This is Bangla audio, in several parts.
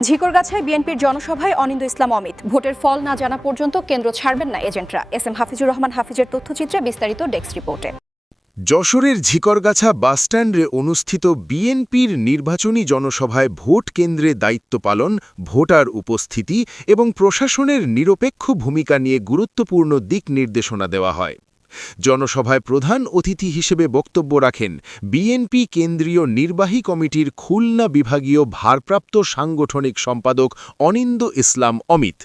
ঝিকরগাছায় বিএনপির জনসভায় অনিন্দ ইসলাম অমিত। ভোটের ফল না জানা পর্যন্ত কেন্দ্র ছাড়বেন না এজেন্টরা। এস এম হাফিজুর রহমান হাফিজের তথ্যচিত্রে বিস্তারিত ডেস্ক রিপোর্টে। যশোরের ঝিকরগাছা বাসস্ট্যান্ডে অনুষ্ঠিত বিএনপির নির্বাচনী জনসভায় ভোট কেন্দ্রে দায়িত্ব পালন, ভোটার উপস্থিতি এবং প্রশাসনের নিরপেক্ষ ভূমিকা নিয়ে গুরুত্বপূর্ণ দিক নির্দেশনা দেওয়া হয়। জনসভায় প্রধান অতিথি হিসেবে বক্তব্য রাখেন বিএনপি কেন্দ্রীয় নির্বাহী কমিটির খুলনা বিভাগীয় ভারপ্রাপ্ত সাংগঠনিক সম্পাদক অনিন্দ ইসলাম অমিত।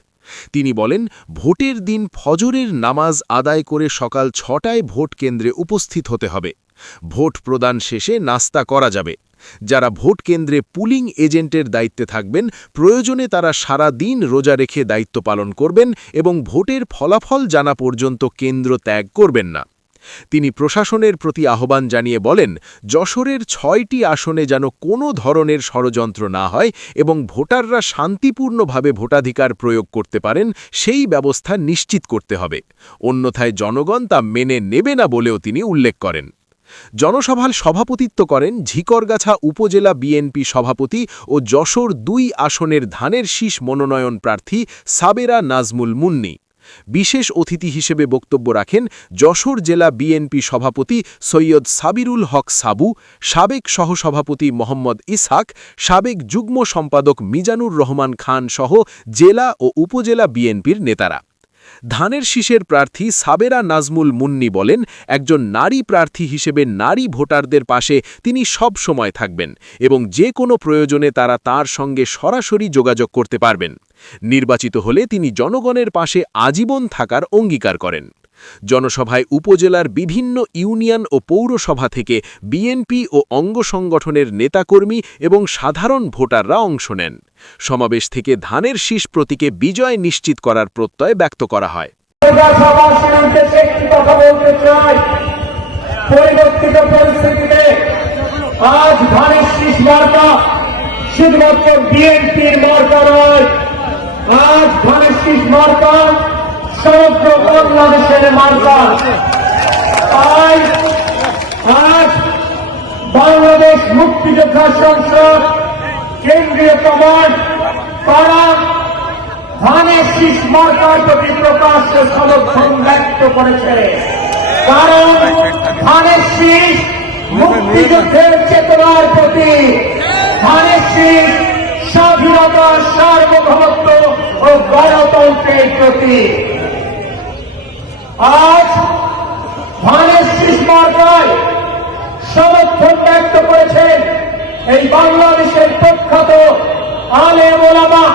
তিনি বলেন, ভোটের দিন ফজরের নামাজ আদায় করে সকাল ৬টায় ভোট কেন্দ্রে উপস্থিত হতে হবে। ভোট প্রদান শেষে নাস্তা করা যাবে। যারা ভোট কেন্দ্রে পুলিং এজেন্টের দায়িত্বে থাকবেন, প্রয়োজনে তারা সারা দিন রোজা রেখে দায়িত্ব পালন করবেন এবং ভোটের ফলাফল জানা পর্যন্ত কেন্দ্র ত্যাগ করবেন না। তিনি প্রশাসনের প্রতি আহ্বান জানিয়ে বলেন, যশোরের ৬টি আসনে যেন কোনো ধরনের ষড়যন্ত্র না হয় এবং ভোটাররা শান্তিপূর্ণভাবে ভোটাধিকার প্রয়োগ করতে পারেন, সেই ব্যবস্থা নিশ্চিত করতে হবে। অন্যথায় জনগণ তা মেনে নেবে না বলেও তিনি উল্লেখ করেন। জনসভার সভাপতিত্ব করেন ঝিকরগাছা উপজেলা বিএনপি সভাপতি ও যশোর ২ আসনের ধানের শীষ মনোনয়ন প্রার্থী সাবেরা নাজমুল মুন্নি। বিশেষ অতিথি হিসেবে বক্তব্য রাখেন যশোর জেলা বিএনপি সভাপতি সৈয়দ সাবিরুল হক সাবু, সাবেক সহসভাপতি মোহাম্মদ ইসহাক, সাবেক যুগ্ম সম্পাদক মিজানুর রহমান খান সহ জেলা ও উপজেলা বিএনপির নেতারা। ধানের শীষের প্রার্থী সাবেরা নাজমুল মুন্নি বলেন, একজন নারী প্রার্থী হিসেবে নারী ভোটারদের পাশে তিনি সব সময় থাকবেন এবং যে কোনো প্রয়োজনে তারা তার সঙ্গে সরাসরি যোগাযোগ করতে পারবেন। নির্বাচিত হলে তিনি জনগণের পাশে আজীবন থাকার অঙ্গীকার করেন। জনসভায় উপজেলার বিভিন্ন ইউনিয়ন ও পৌরসভা থেকে বিএনপি ও অঙ্গ সংগঠনের নেতাকর্মী এবং সাধারণ ভোটাররা অংশ নেন। সমাবেশ থেকে ধানের শীষ প্রতীকে বিজয় নিশ্চিত করার প্রত্যয় ব্যক্ত করা হয়। পরিবর্তিত পরিস্থিতিতে আজ ধানের শীষ মার্কা শুধুমাত্র বিএনপির মার্কা নয়, আজ ধানের শীষ মার্কা সমগ্র বাংলাদেশের মার্কা। তাই আজ বাংলাদেশ মুক্তিযোদ্ধা সংসদ, কেন্দ্রীয় কমান্ড তারা ধানের শীষ মার্কার প্রতি প্রকাশ্যে সমর্থন ব্যক্ত করেছে। কারণ ধানের শীষ মুক্তিযুদ্ধের চেতনার প্রতি, ধানের শীষ স্বাধীনতা, সার্বভৌমত্ব ও গণতন্ত্রের প্রতি। আজ ধানের শীষ মার্কায় সমর্থন ব্যক্ত করেছেন এই বাংলাদেশের প্রখ্যাত আলেম ওলামা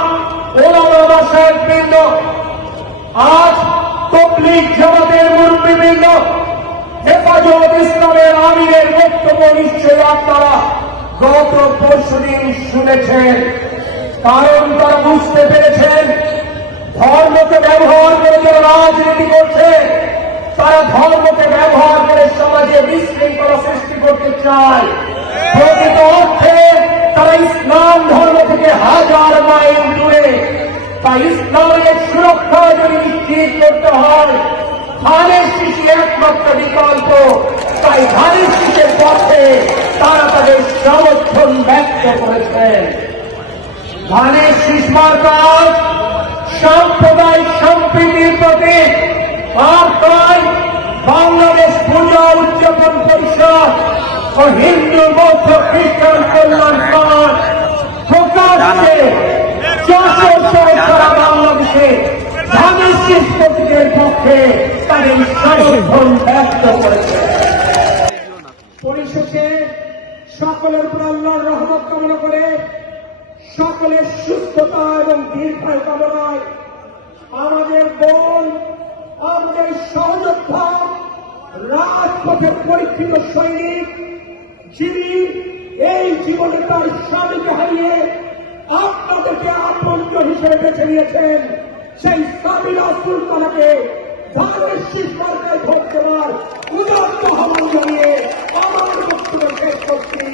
সাহেববৃন্দ, আজ তবলিগ জামাতের মুরব্বিবৃন্দ, হেফাজত ইসলামের আমিরের বক্তব্য নিশ্চয়ই আপনারা গত পরশুদিন শুনেছেন। কারণ তারা বুঝতে পেরেছেন ধর্মকে ব্যবহার করে যারা রাজনীতি করছে, তারা ধর্মকে ব্যবহার করে সমাজে বিশৃঙ্খলা সৃষ্টি করতে চায়। প্রকৃত অর্থে তারা ইসলাম ধর্ম থেকে হাজার মাইল দূরে। তাই ইসলামের সুরক্ষা যদি নিশ্চিত করতে হয়, ধানের শীষই একমাত্র বিকল্প। তাই ধানের শীষের পক্ষে তারা তাদের সমর্থন ব্যক্ত করেছেন। ধানের শীষ মার্কা সাম্প্রদায়িক সম্প্রীতির প্রতীক। আর তাই বাংলাদেশ পূজা উদযাপন পরিষদ ও হিন্দু বৌদ্ধ খ্রিস্টান কল্যাণ ফ্রন্ট প্রকাশ্যে যশোর সহ সারা বাংলাদেশে ধানের শীষ প্রতীকের পক্ষে তাদের সমর্থন ব্যক্ত করেছে। পরিশেষে সকলের উপর আল্লাহর রহমত কামনা করে, সকলের সুস্থতা এবং দীর্ঘায়ু কামনায় আমাদের বোন, আমাদের সহযোদ্ধা, রাজপথের পরীক্ষিত সৈনিক, যিনি এই জীবনে তার স্বামীকে হারিয়ে আপনাদেরকে আপনজন হিসেবে বেছে নিয়েছেন, সেই সাবিরা সুলতানাকে ধানের শীষ মার্কায় ভোট দেওয়ার উদাত্ত আহ্বান জানিয়ে আমার বক্তব্য শেষ করছি।